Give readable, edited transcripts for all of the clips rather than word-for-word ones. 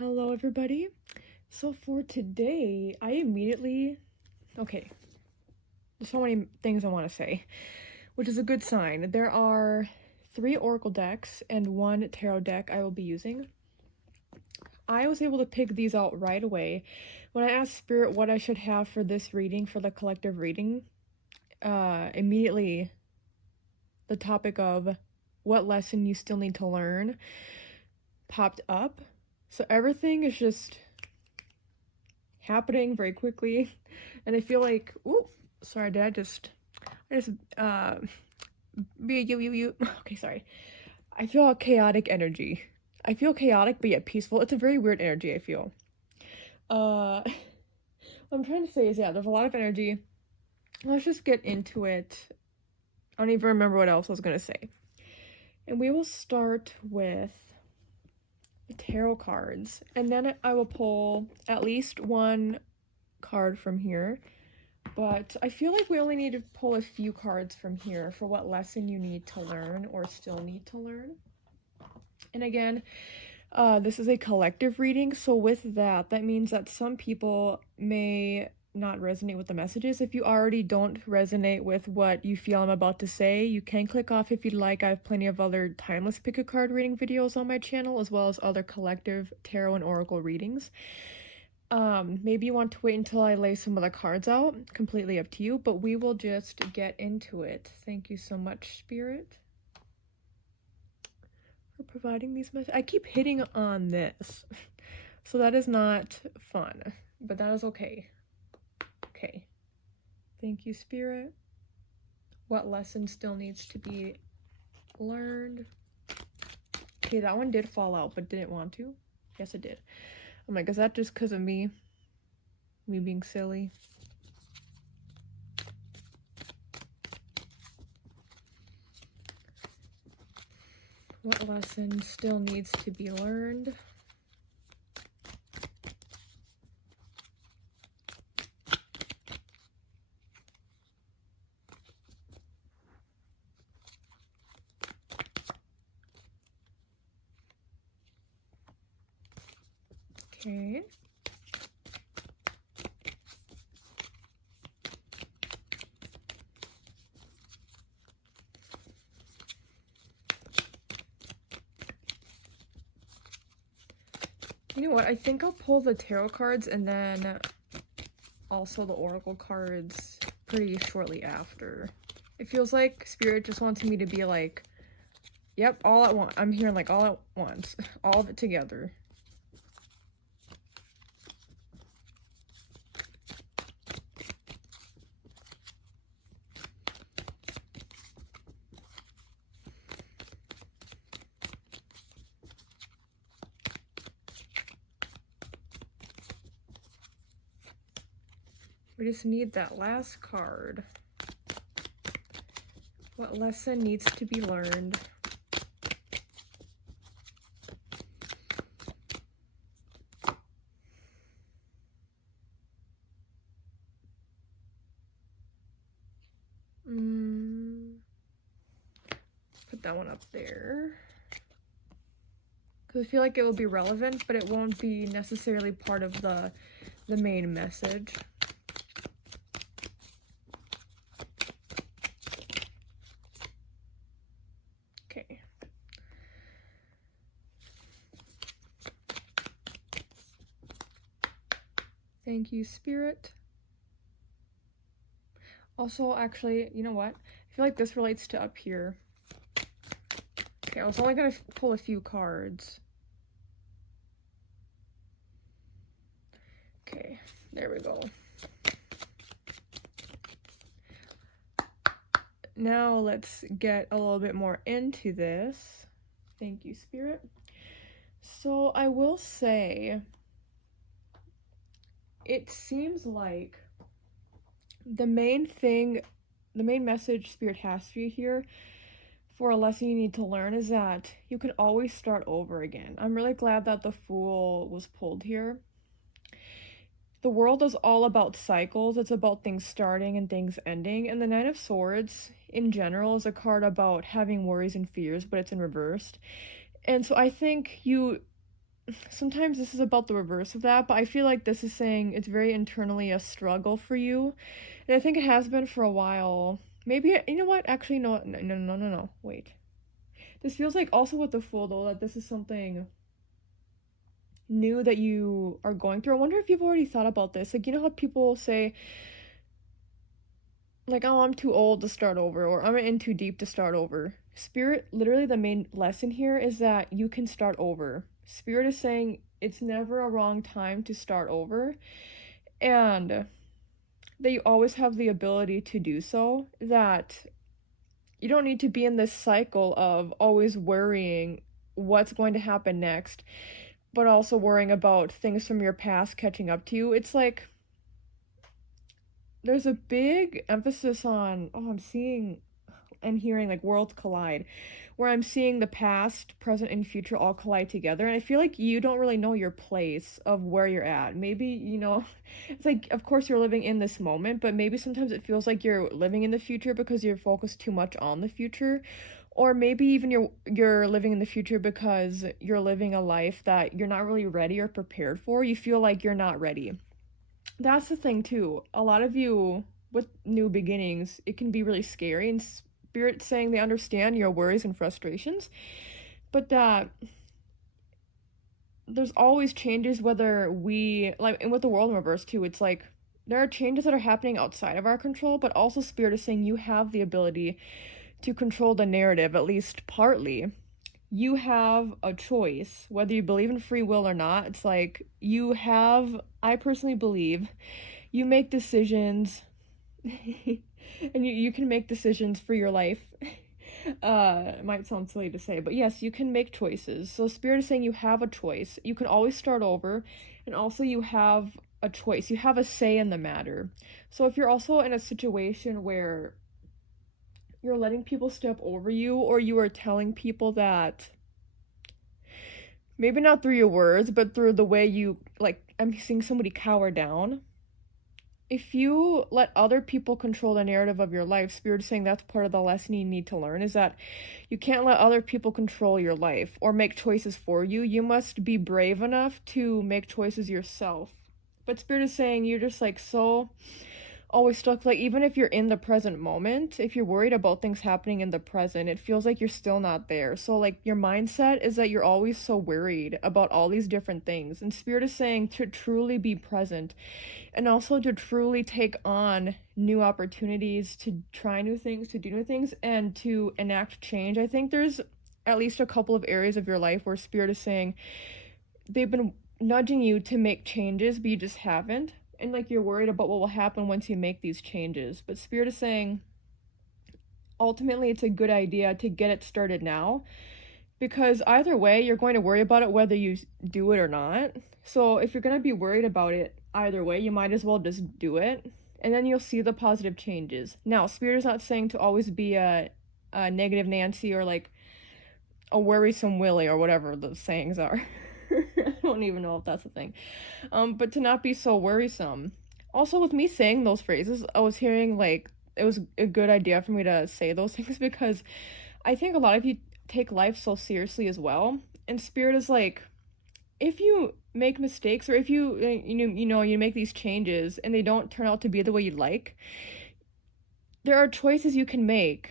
Hello everybody. So for today, okay, there's so many things I want to say, which is a good sign. There are 3 oracle decks and 1 tarot deck I will be using. I was able to pick these out right away. When I asked Spirit what I should have for this reading, for the collective reading, immediately the topic of what lesson you still need to learn popped up. So everything is just happening very quickly, and I feel like, sorry, did I just okay, sorry. I feel a chaotic energy. I feel chaotic but yet peaceful. It's a very weird energy, I feel. What I'm trying to say is, yeah, there's a lot of energy. Let's just get into it. I don't even remember what else I was gonna say. And we will start with tarot cards, and then I will pull at least 1 card from here, but I feel like we only need to pull a few cards from here for what lesson you need to learn or still need to learn. And again, this is a collective reading, so with that means that some people may not resonate with the messages. If you already don't resonate with what you feel I'm about to say, you can click off if you'd like. I have plenty of other timeless pick a card reading videos on my channel, as well as other collective tarot and oracle readings. Maybe you want to wait until I lay some of the cards out. Completely up to you, but we will just get into it. Thank you so much, Spirit, for providing these messages. I keep hitting on this, so that is not fun, but that is okay. Okay, thank you, Spirit. What lesson still needs to be learned? Okay, that one did fall out, but didn't want to. Yes, it did. I'm like, is that just because of me being silly? What lesson still needs to be learned? Okay. You know what? I think I'll pull the tarot cards and then also the oracle cards pretty shortly after. It feels like Spirit just wants me to be like, yep, all at once. I'm hearing like all at once. All of it together. We just need that last card. What lesson needs to be learned? Put that one up there. Because I feel like it will be relevant, but it won't be necessarily part of the main message. Okay. Thank you, Spirit. Also, actually, you know what? I feel like this relates to up here. Okay, I was only gonna pull a few cards. Okay, there we go. Now let's get a little bit more into this. Thank you, Spirit. So I will say, it seems like the main message Spirit has for you here for a lesson you need to learn is that you can always start over again. I'm really glad that the Fool was pulled here. The world is all about cycles. It's about things starting and things ending. And the Nine of Swords, in general, is a card about having worries and fears, but it's in reversed. And so I think sometimes this is about the reverse of that, but I feel like this is saying it's very internally a struggle for you. And I think it has been for a while. Maybe, you know what? Actually, no. Wait. This feels like also with the Fool, though, that this is something new that you are going through. I wonder if you've already thought about this. Like, you know how people say, like, oh, I'm too old to start over, or I'm in too deep to start over. Spirit, literally, the main lesson here is that you can start over. Spirit is saying it's never a wrong time to start over, and that you always have the ability to do so, that you don't need to be in this cycle of always worrying what's going to happen next, but also worrying about things from your past catching up to you. It's like there's a big emphasis on, oh, I'm seeing and hearing like worlds collide, where I'm seeing the past, present, and future all collide together. And I feel like you don't really know your place of where you're at. Maybe, you know, it's like, of course, you're living in this moment, but maybe sometimes it feels like you're living in the future because you're focused too much on the future. Or maybe even you're living in the future because you're living a life that you're not really ready or prepared for. You feel like you're not ready. That's the thing too. A lot of you with new beginnings, it can be really scary, and Spirit saying they understand your worries and frustrations, but that there's always changes, whether we like, and with the world in reverse too, it's like there are changes that are happening outside of our control, but also Spirit is saying you have the ability to control the narrative, at least partly. You have a choice, whether you believe in free will or not. It's like you have, I personally believe, you make decisions and you can make decisions for your life. It might sound silly to say, but yes, you can make choices. So Spirit is saying you have a choice. You can always start over, and also you have a choice. You have a say in the matter. So if you're also in a situation where you're letting people step over you, or you are telling people that, maybe not through your words, but through the way you, like, I'm seeing somebody cower down. If you let other people control the narrative of your life, Spirit is saying that's part of the lesson you need to learn, is that you can't let other people control your life or make choices for you. You must be brave enough to make choices yourself. But Spirit is saying you're just like so always stuck, like even if you're in the present moment, if you're worried about things happening in the present, it feels like you're still not there. So like your mindset is that you're always so worried about all these different things, and Spirit is saying to truly be present, and also to truly take on new opportunities, to try new things, to do new things, and to enact change. I think there's at least a couple of areas of your life where Spirit is saying they've been nudging you to make changes, but you just haven't. And like you're worried about what will happen once you make these changes. But Spirit is saying ultimately it's a good idea to get it started now, because either way you're going to worry about it whether you do it or not. So if you're going to be worried about it either way, you might as well just do it, and then you'll see the positive changes. Now, Spirit is not saying to always be a negative Nancy or like a worrisome Willie or whatever those sayings are. I don't even know if that's a thing. But to not be so worrisome. Also, with me saying those phrases, I was hearing like it was a good idea for me to say those things, because I think a lot of you take life so seriously as well. And Spirit is like, if you make mistakes, or if you make these changes and they don't turn out to be the way you'd like, there are choices you can make,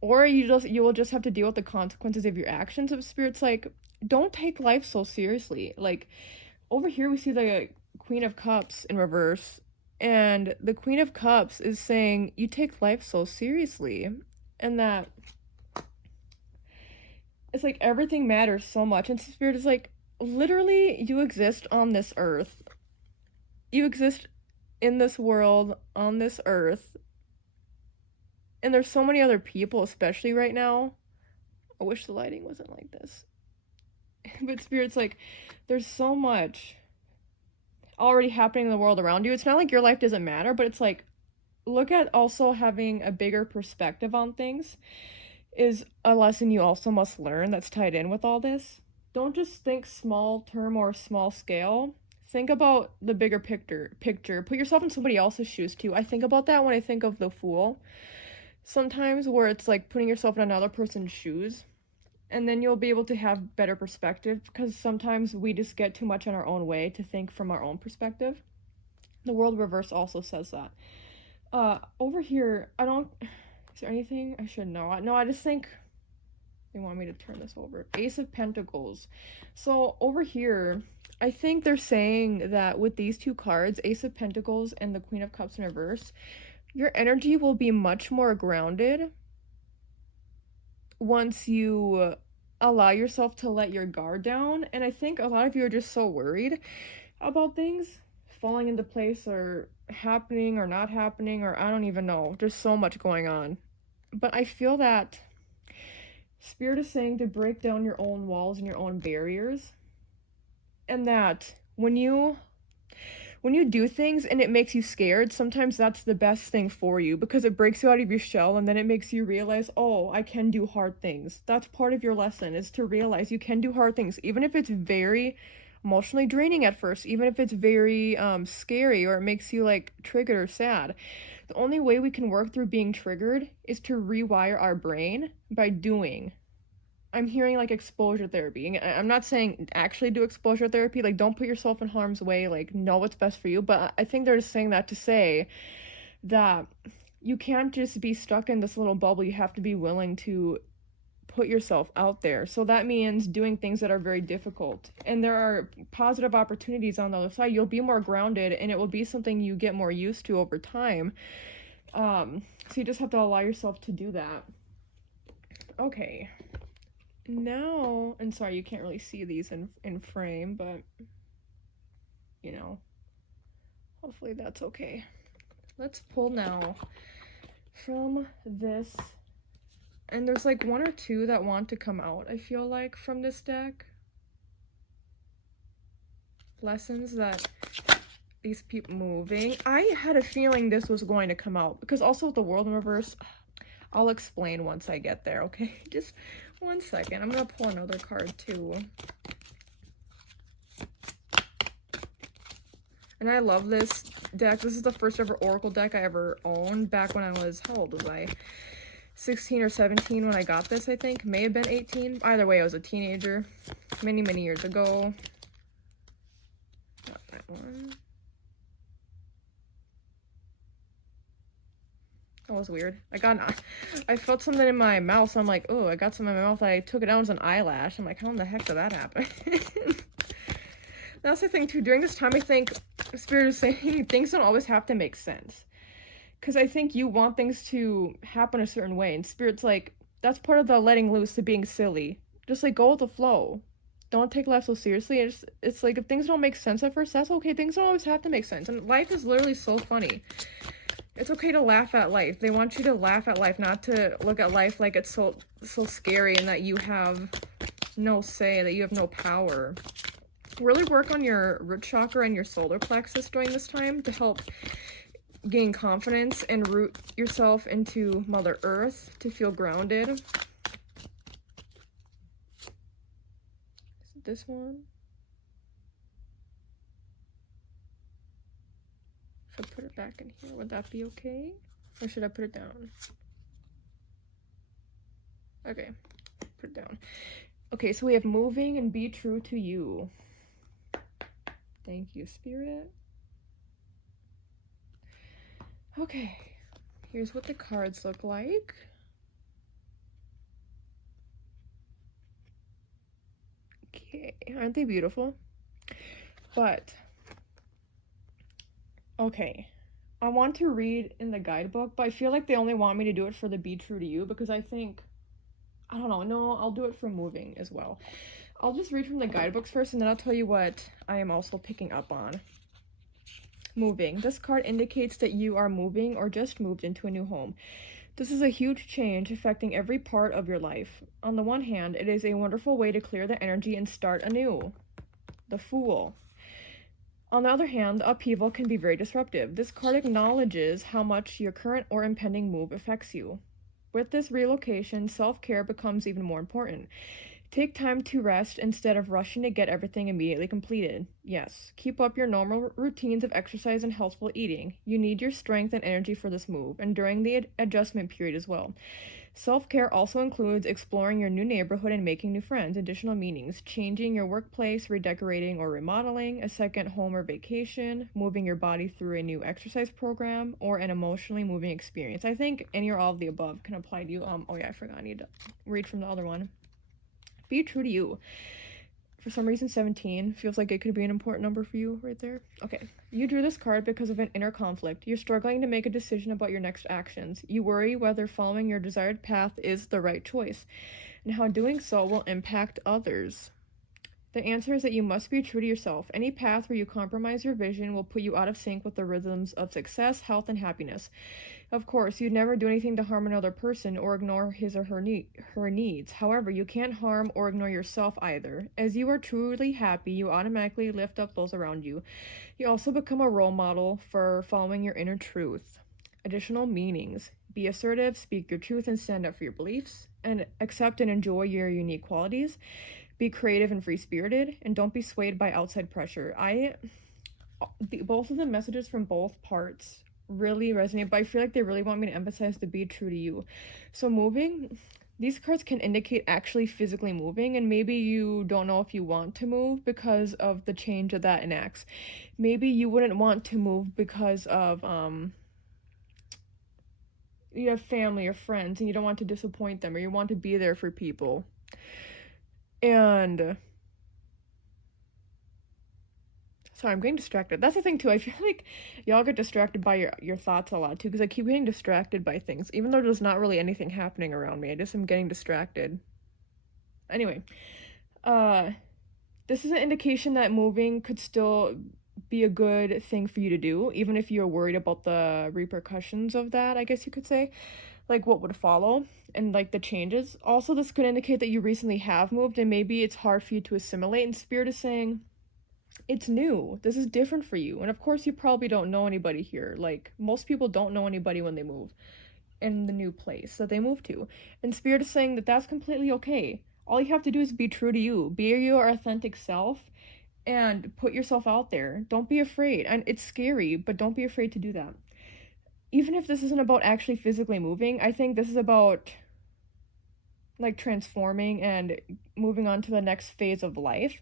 or you will just have to deal with the consequences of your actions. Of Spirit's like, don't take life so seriously. Like over here we see the Queen of Cups in reverse, and the Queen of Cups is saying you take life so seriously, and that it's like everything matters so much. And Spirit is like, literally you exist on this earth, you exist in this world, on this earth, and there's so many other people, especially right now. I wish the lighting wasn't like this. But Spirit's like, there's so much already happening in the world around you. It's not like your life doesn't matter, but it's like, look at also having a bigger perspective on things is a lesson you also must learn that's tied in with all this. Don't just think small term or small scale. Think about the bigger picture. Put yourself in somebody else's shoes too. I think about that when I think of the Fool sometimes, where it's like putting yourself in another person's shoes. And then you'll be able to have better perspective, because sometimes we just get too much in our own way to think from our own perspective. The world reverse also says that. Over here, is there anything I should know? No, I just think they want me to turn this over. Ace of Pentacles. So over here, I think they're saying that with these two cards, Ace of Pentacles and the Queen of Cups in reverse, your energy will be much more grounded once you allow yourself to let your guard down. And I think a lot of you are just so worried about things falling into place or happening or not happening, or I don't even know. There's so much going on. But I feel that Spirit is saying to break down your own walls and your own barriers, and that when you do things and it makes you scared, sometimes that's the best thing for you, because it breaks you out of your shell, and then it makes you realize, oh, I can do hard things. That's part of your lesson, is to realize you can do hard things, even if it's very emotionally draining at first, even if it's very scary, or it makes you like triggered or sad. The only way we can work through being triggered is to rewire our brain by doing. I'm hearing like exposure therapy. And I'm not saying actually do exposure therapy. Like, don't put yourself in harm's way. Like, know what's best for you. But I think they're just saying that to say that you can't just be stuck in this little bubble. You have to be willing to put yourself out there. So that means doing things that are very difficult. And there are positive opportunities on the other side. You'll be more grounded, and it will be something you get more used to over time. So you just have to allow yourself to do that. Okay. Now, and sorry, you can't really see these in frame, but, you know, hopefully that's okay. Let's pull now from this. And there's like one or two that want to come out, I feel like, from this deck. Lessons that these people moving. I had a feeling this was going to come out, because also with the world in reverse, I'll explain once I get there, okay? Just 1 second. I'm gonna pull another card too. And I love this deck. This is the first ever Oracle deck I ever owned back when I was, how old was I? 16 or 17 when I got this, I think. May have been 18. Either way, I was a teenager many, many years ago. Not that one. That was weird. I felt something in my mouth, so I'm like, oh, I got something in my mouth. I took it out as an eyelash. I'm like, how in the heck did that happen? That's the thing, too. During this time, I think Spirit is saying things don't always have to make sense. Because I think you want things to happen a certain way. And Spirit's like, that's part of the letting loose, to being silly. Just like, go with the flow. Don't take life so seriously. It's like, if things don't make sense at first, that's okay. Things don't always have to make sense. And life is literally so funny. It's okay to laugh at life. They want you to laugh at life, not to look at life like it's so scary and that you have no say, that you have no power. Really work on your root chakra and your solar plexus during this time to help gain confidence and root yourself into Mother Earth to feel grounded. Is it this one? If I put it back in here, would that be okay? Or should I put it down? Okay, put it down. Okay, so we have moving and be true to you. Thank you, Spirit. Okay, here's what the cards look like. Okay, aren't they beautiful? But, okay, I want to read in the guidebook, but I feel like they only want me to do it for the be true to you, because I think, I don't know, no, I'll do it for moving as well. I'll just read from the guidebooks first, and then I'll tell you what I am also picking up on. Moving. This card indicates that you are moving or just moved into a new home. This is a huge change affecting every part of your life. On the one hand, it is a wonderful way to clear the energy and start anew. The Fool. On the other hand, the upheaval can be very disruptive. This card acknowledges how much your current or impending move affects you. With this relocation, self-care becomes even more important. Take time to rest instead of rushing to get everything immediately completed. Yes, keep up your normal routines of exercise and healthful eating. You need your strength and energy for this move, and during the adjustment period as well. Self-care also includes exploring your new neighborhood and making new friends. Additional meanings: changing your workplace, redecorating or remodeling, a second home or vacation, moving your body through a new exercise program, or an emotionally moving experience. I think any or all of the above can apply to you. Oh yeah, I forgot, I need to read from the other one. Be true to you. For some reason, 17 feels like it could be an important number for you right there. Okay. You drew this card because of an inner conflict. You're struggling to make a decision about your next actions. You worry whether following your desired path is the right choice, and how doing so will impact others. The answer is that you must be true to yourself. Any path where you compromise your vision will put you out of sync with the rhythms of success, health, and happiness. Of course, you'd never do anything to harm another person or ignore his or her needs. However, you can't harm or ignore yourself either. As you are truly happy, you automatically lift up those around you. You also become a role model for following your inner truth. Additional meanings: be assertive, speak your truth, and stand up for your beliefs, and accept and enjoy your unique qualities. Be creative and free-spirited, and don't be swayed by outside pressure. Both of the messages from both parts really resonate, but I feel like they really want me to emphasize the be true to you. So moving, these cards can indicate actually physically moving, and maybe you don't know if you want to move because of the change that that enacts. Maybe you wouldn't want to move because of you have family or friends and you don't want to disappoint them, or you want to be there for people. And sorry, I'm getting distracted. That's the thing too. I feel like y'all get distracted by your thoughts a lot too, because I keep getting distracted by things, even though there's not really anything happening around me. I just am getting distracted. Anyway, this is an indication that moving could still be a good thing for you to do, even if you're worried about the repercussions of that, I guess you could say, like what would follow and like the changes. Also, this could indicate that you recently have moved and maybe it's hard for you to assimilate, and Spirit is saying it's new. This is different for you. And of course, you probably don't know anybody here. Like, most people don't know anybody when they move in the new place that they move to. And Spirit is saying that that's completely okay. All you have to do is be true to you. Be your authentic self and put yourself out there. Don't be afraid. And it's scary, but don't be afraid to do that. Even if this isn't about actually physically moving, I think this is about like transforming and moving on to the next phase of life.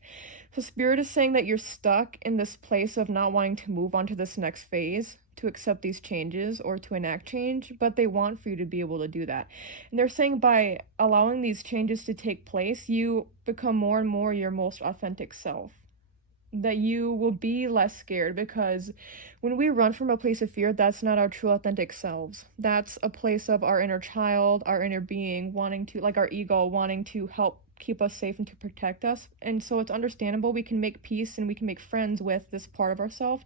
So Spirit is saying that you're stuck in this place of not wanting to move on to this next phase, to accept these changes or to enact change, but they want for you to be able to do that. And they're saying by allowing these changes to take place, you become more and more your most authentic self. That you will be less scared, because when we run from a place of fear, that's not our true authentic selves. That's a place of our inner child, our inner being wanting to, like our ego wanting to help keep us safe and to protect us. And so it's understandable we can make peace and we can make friends with this part of ourselves,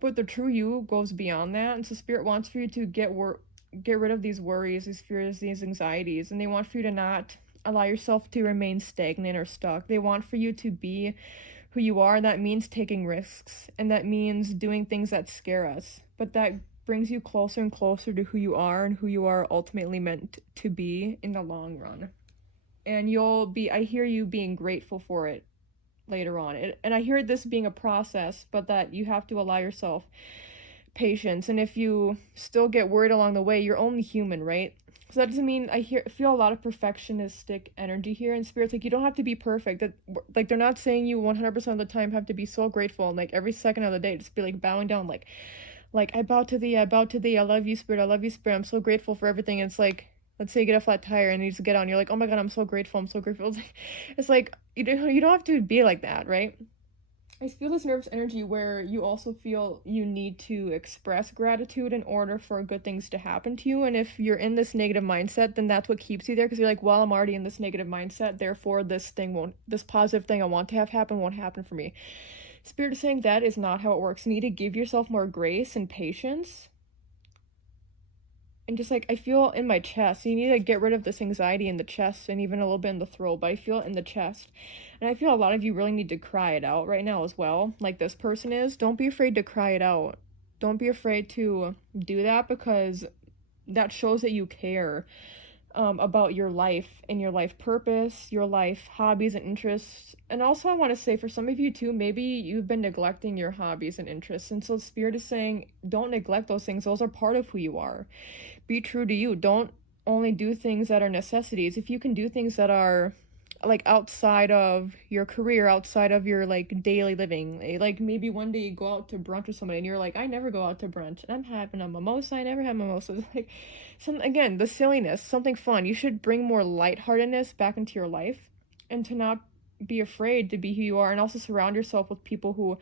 but the true you goes beyond that. And so Spirit wants for you to get rid of these worries, these fears, these anxieties, and they want for you to not allow yourself to remain stagnant or stuck. They want for you to be who you are, and that means taking risks, and that means doing things that scare us, but that brings you closer and closer to who you are and who you are ultimately meant to be in the long run. And I hear you being grateful for it later on. And I hear this being a process, but that you have to allow yourself patience. And if you still get worried along the way, you're only human, right? So that doesn't mean feel a lot of perfectionistic energy here, and Spirit's like, you don't have to be perfect. That, like, they're not saying you 100% of the time have to be so grateful and like every second of the day just be like bowing down, like I bow to thee, I love you, Spirit, I'm so grateful for everything. And it's like, let's say you get a flat tire and you just get on, you're like, oh my god, I'm so grateful. It's like you don't have to be like that, right? I feel this nervous energy where you also feel you need to express gratitude in order for good things to happen to you. And if you're in this negative mindset, then that's what keeps you there, because you're like, well, I'm already in this negative mindset, therefore this positive thing I want to have happen won't happen for me. Spirit is saying that is not how it works. You need to give yourself more grace and patience. And just like, I feel in my chest, so you need to get rid of this anxiety in the chest and even a little bit in the throat, but I feel it in the chest. And I feel a lot of you really need to cry it out right now as well, like this person is. Don't be afraid to cry it out. Don't be afraid to do that, because that shows that you care. about your life and your life purpose, your life hobbies and interests. And also, I want to say for some of you too, maybe you've been neglecting your hobbies and interests. And so, Spirit is saying, don't neglect those things. Those are part of who you are. Be true to you. Don't only do things that are necessities. If you can do things that are like outside of your career, outside of your like daily living, like maybe one day you go out to brunch with somebody and you're like, I never go out to brunch and I'm having a mimosa, I never have mimosas. Like some, again, the silliness, something fun. You should bring more lightheartedness back into your life and to not be afraid to be who you are, and also surround yourself with people who,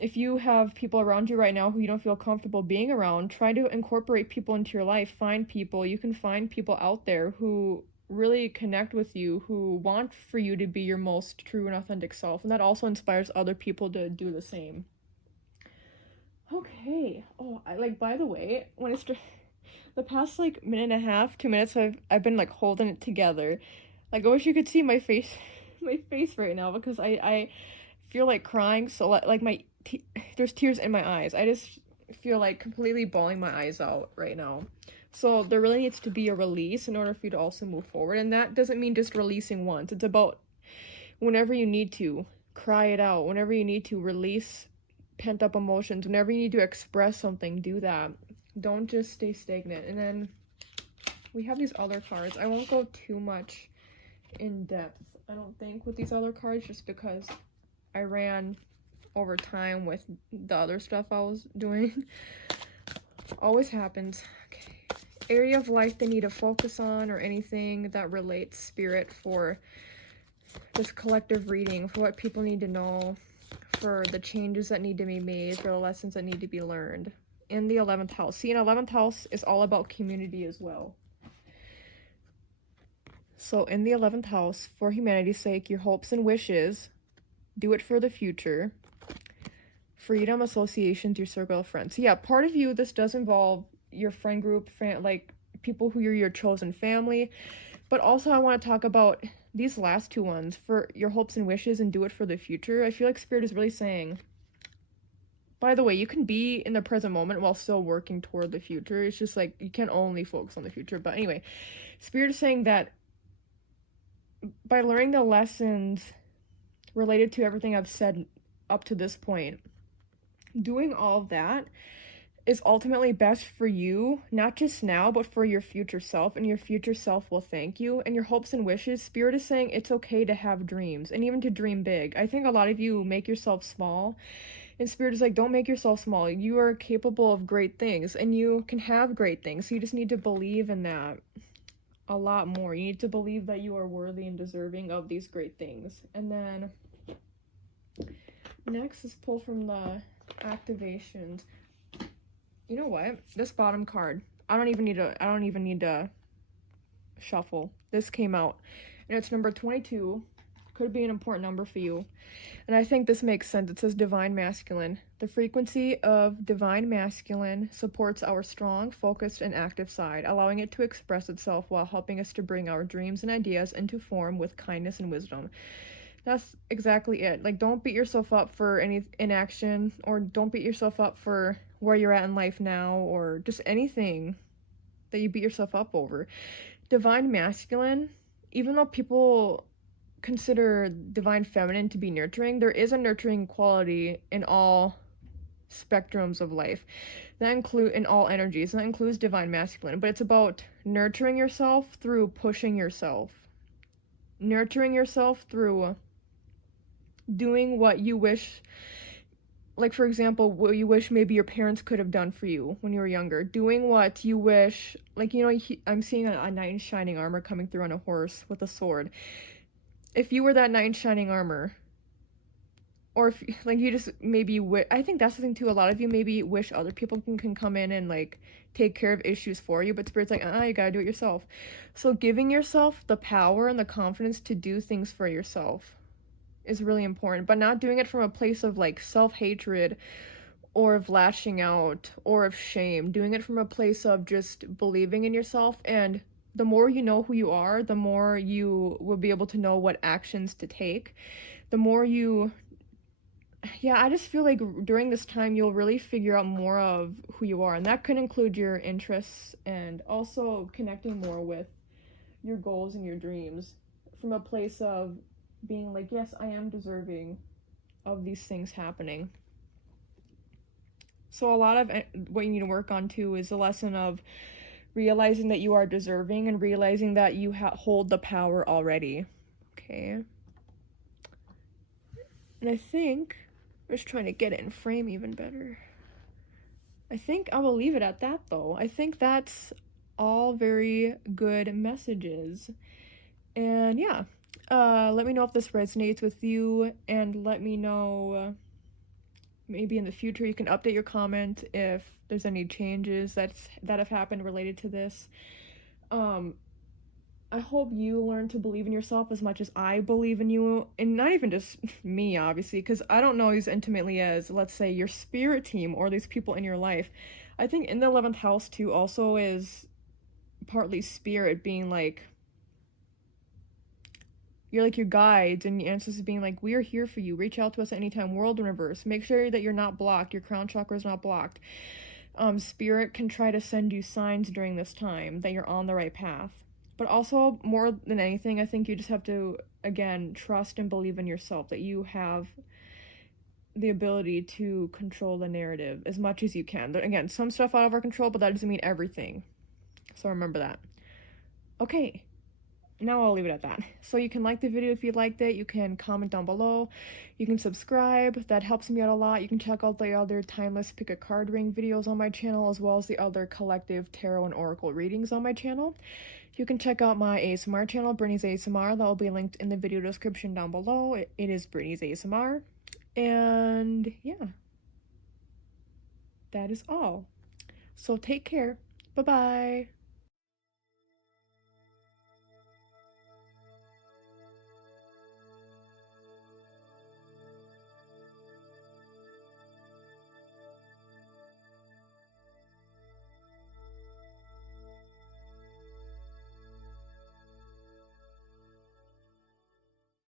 if you have people around you right now who you don't feel comfortable being around, try to incorporate people into your life. Find people. You can find people out there who really connect with you, who want for you to be your most true and authentic self, and that also inspires other people to do the same. Okay. Oh, I like, by the way, when it's the past like minute and a half, 2 minutes, I've been like holding it together. Like I wish you could see my face my face right now, because I feel like crying, so like my there's tears in my eyes. I just feel like completely bawling my eyes out right now. So there really needs to be a release in order for you to also move forward. And that doesn't mean just releasing once. It's about whenever you need to, cry it out. Whenever you need to release pent up emotions, whenever you need to express something, do that. Don't just stay stagnant. And then we have these other cards. I won't go too much in depth, I don't think, with these other cards, just because I ran over time with the other stuff I was doing. Always happens. Okay. Area of life they need to focus on, or anything that relates, Spirit, for this collective reading, for what people need to know, for the changes that need to be made, for the lessons that need to be learned. In the 11th house. See, an 11th house is all about community as well. So in the 11th house, for humanity's sake, your hopes and wishes, do it for the future. Freedom, associations, your circle of friends. So yeah, part of you, this does involve your friend group, like people who are your chosen family. But also I want to talk about these last two ones, for your hopes and wishes and do it for the future. I feel like Spirit is really saying, by the way, you can be in the present moment while still working toward the future. It's just like, you can only focus on the future. But anyway, Spirit is saying that by learning the lessons related to everything I've said up to this point, doing all of that is ultimately best for you, not just now, but for your future self, and your future self will thank you. And your hopes and wishes, Spirit is saying it's okay to have dreams, and even to dream big. I think a lot of you make yourself small, and Spirit is like, don't make yourself small. You are capable of great things, and you can have great things, so you just need to believe in that a lot more. You need to believe that you are worthy and deserving of these great things. And then next is pull from the activations. You know what? This bottom card, I don't even need to shuffle. This came out, and it's number 22. Could be an important number for you. And I think this makes sense. It says divine masculine. The frequency of divine masculine supports our strong, focused, and active side, allowing it to express itself while helping us to bring our dreams and ideas into form with kindness and wisdom. That's exactly it. Like, don't beat yourself up for any inaction, or don't beat yourself up for where you're at in life now, or just anything that you beat yourself up over. Divine masculine, even though people consider divine feminine to be nurturing, there is a nurturing quality in all spectrums of life. That include in all energies, and that includes divine masculine. But it's about nurturing yourself through pushing yourself. Nurturing yourself through doing what you wish, like for example, what you wish maybe your parents could have done for you when you were younger. Doing what you wish, like, you know, I'm seeing a knight in shining armor coming through on a horse with a sword. If you were that knight in shining armor, or if, like, you just maybe I think that's the thing too, a lot of you maybe wish other people can come in and, like, take care of issues for you, but Spirit's like, you gotta do it yourself. So giving yourself the power and the confidence to do things for yourself is really important, but not doing it from a place of, like, self-hatred, or of lashing out, or of shame. Doing it from a place of just believing in yourself, and the more you know who you are, the more you will be able to know what actions to take. The more you, I just feel like during this time you'll really figure out more of who you are, and that could include your interests, and also connecting more with your goals and your dreams from a place of being like, yes, I am deserving of these things happening. So a lot of what you need to work on too is a lesson of realizing that you are deserving and realizing that you hold the power already. Okay. And I think I'm just trying to get it in frame even better. I think I will leave it at that though. I think that's all very good messages. And yeah, let me know if this resonates with you, and let me know maybe in the future you can update your comment if there's any changes that have happened related to this. I hope you learn to believe in yourself as much as I believe in you, and not even just me, obviously, because I don't know you as intimately as, let's say, your spirit team or these people in your life. I think in the 11th house too also is partly spirit being like, you're like your guides and your ancestors being like, we are here for you, reach out to us at any time. World in reverse, make sure that you're not blocked, your crown chakra is not blocked. Spirit can try to send you signs during this time that you're on the right path. But also, more than anything, I think you just have to, again, trust and believe in yourself, that you have the ability to control the narrative as much as you can. Again, some stuff out of our control, but that doesn't mean everything. So remember that. Okay, now I'll leave it at that. So you can like the video if you liked it. You can comment down below. You can subscribe. That helps me out a lot. You can check out the other timeless pick a card ring videos on my channel, as well as the other collective tarot and oracle readings on my channel. You can check out my ASMR channel, Brittney's ASMR. That will be linked in the video description down below. It is Brittney's ASMR. And yeah, that is all. So take care. Bye-bye.